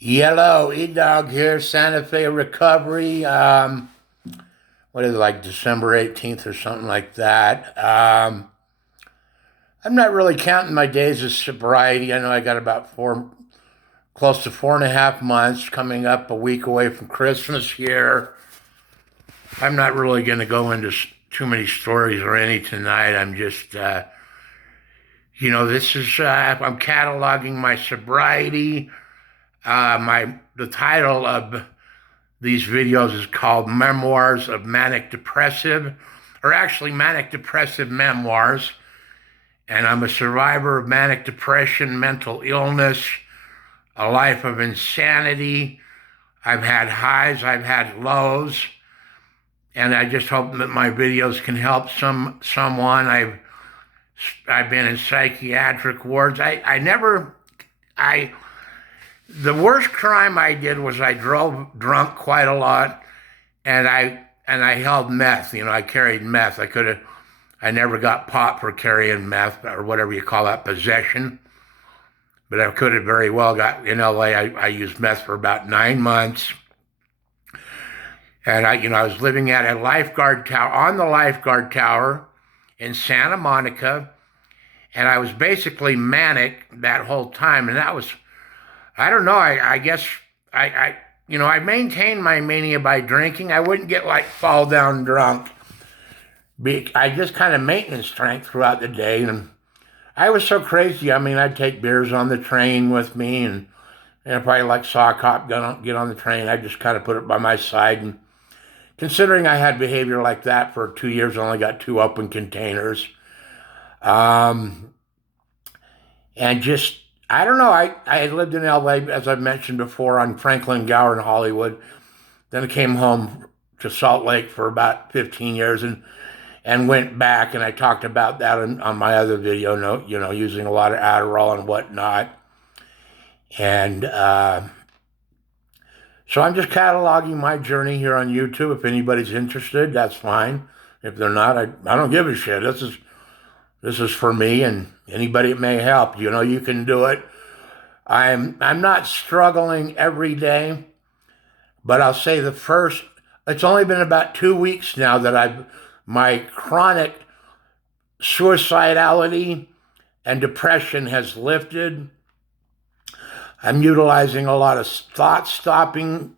Yellow E-Dog here, Santa Fe Recovery. What is it, like December 18th or something like that? I'm not really counting my days of sobriety. I know I got about close to 4.5 months, coming up a week away from Christmas here. I'm not really going to go into too many stories or any tonight. I'm just, this is, I'm cataloging my sobriety. The title of these videos is called Memoirs of Manic Depressive, or actually Manic Depressive Memoirs. And I'm a survivor of manic depression, mental illness, a life of insanity. I've had highs, I've had lows, and I just hope that my videos can help someone. I've been in psychiatric wards. I never I The worst crime I did was I drove drunk quite a lot, and I held meth. I carried meth. I never got popped for carrying meth or whatever you call that, possession. But I could have very well got in LA. I used meth for about 9 months, and I was living at a lifeguard tower on the lifeguard tower in Santa Monica, and I was basically manic that whole time, and that was I don't know. I guess I maintained my mania by drinking. I wouldn't get like fall down drunk. I just kind of maintenance drank throughout the day, and I was so crazy. I mean, I'd take beers on the train with me, and if I like saw a cop get on the train, I'd just kind of put it by my side. And considering I had behavior like that for 2 years, I only got two open containers. Um, and just I don't know. I had lived in LA, as I've mentioned before, on Franklin Gower in Hollywood. Then I came home to Salt Lake for about 15 years and went back, and I talked about that on my other video note, using a lot of Adderall and whatnot. And so I'm just cataloging my journey here on YouTube. If anybody's interested, that's fine. If they're not, I don't give a shit. This is for me and anybody it may help. You can do it. I'm not struggling every day, but I'll say it's only been about 2 weeks now that my chronic suicidality and depression has lifted. I'm utilizing a lot of thought stopping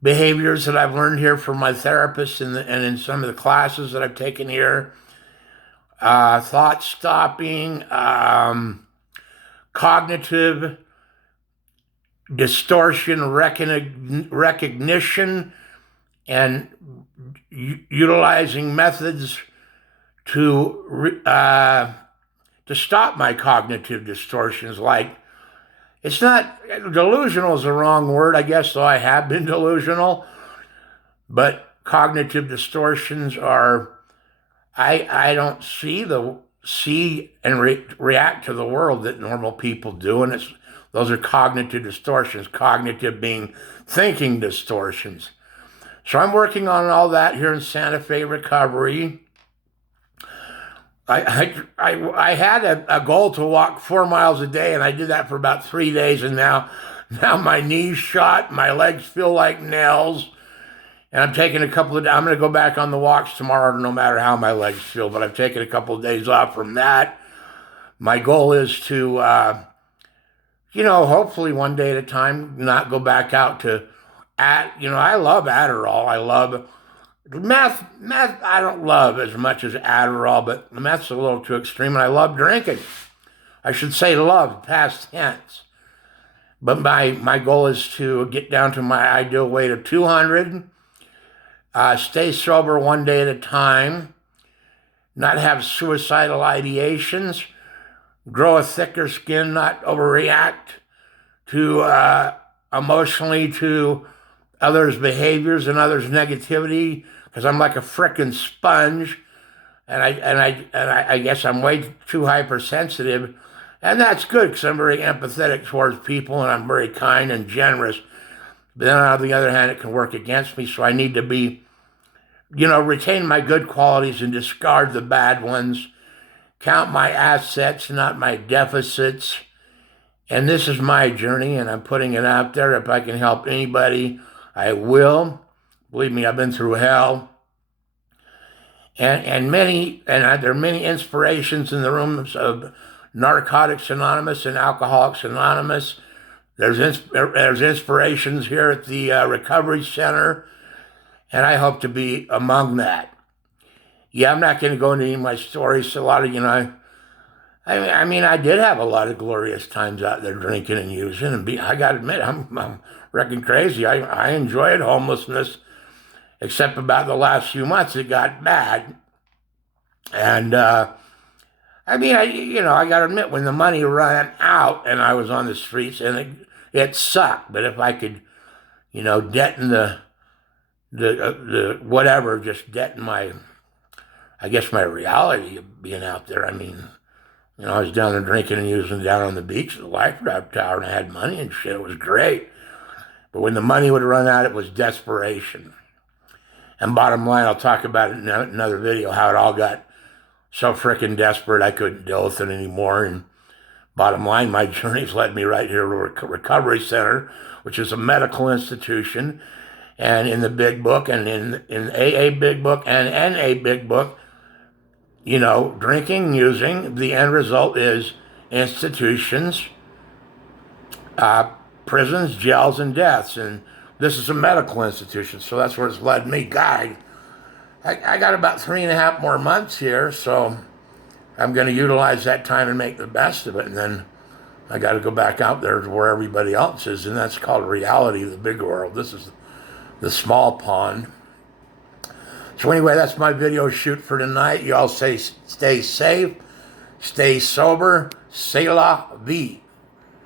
behaviors that I've learned here from my therapist and in some of the classes that I've taken here. Thought stopping, cognitive distortion recognition, and utilizing methods to stop my cognitive distortions. Like, it's not delusional is the wrong word, I guess, though I have been delusional, but cognitive distortions are I don't see and react to the world that normal people do, and those are cognitive distortions. Cognitive being thinking distortions. So I'm working on all that here in Santa Fe Recovery. I had a goal to walk 4 miles a day, and I did that for about 3 days, and now my knees shot, my legs feel like nails. And I'm going to go back on the walks tomorrow, no matter how my legs feel, but I've taken a couple of days off from that. My goal is to, hopefully one day at a time, not go back out I love Adderall. I love meth. Meth, I don't love as much as Adderall, but meth's a little too extreme, and I love drinking. I should say love, past tense. But my goal is to get down to my ideal weight of 200. Stay sober one day at a time, not have suicidal ideations, grow a thicker skin, not overreact emotionally to others' behaviors and others' negativity, because I'm like a frickin' sponge, and I guess I'm way too hypersensitive, and that's good because I'm very empathetic towards people and I'm very kind and generous. But then on the other hand, it can work against me, so I need to be, retain my good qualities and discard the bad ones, count my assets, not my deficits, And this is my journey, and I'm putting it out there. If I can help anybody, I will. Believe me, I've been through hell. And there are many inspirations in the rooms of Narcotics Anonymous and Alcoholics Anonymous. There's inspirations here at the Recovery Center, and I hope to be among that. Yeah, I'm not going to go into any of my stories. A lot of, I mean, I did have a lot of glorious times out there drinking and using, and I got to admit, I'm wrecking crazy. I enjoyed homelessness, except about the last few months it got bad. And I mean, I got to admit, when the money ran out and I was on the streets, and it sucked. But if I could, deaden the whatever, just deaden I guess my reality of being out there. I mean, I was down there drinking and using down on the beach at the lifeguard tower, and I had money and shit. It was great. But when the money would run out, it was desperation. And bottom line, I'll talk about it in another video, how it all got so freaking desperate I couldn't deal with it anymore. And bottom line, my journey's led me right here to a recovery center, which is a medical institution. And in the big book, and in AA big book and NA big book, drinking, using, the end result is institutions, prisons, jails, and deaths. And this is a medical institution, so that's where it's led me. God, I got about 3.5 more months here, so I'm going to utilize that time and make the best of it. And then I got to go back out there to where everybody else is, and that's called reality, the big world. This is the small pond. So anyway, that's my video shoot for tonight. You all stay safe, stay sober, c'est la vie.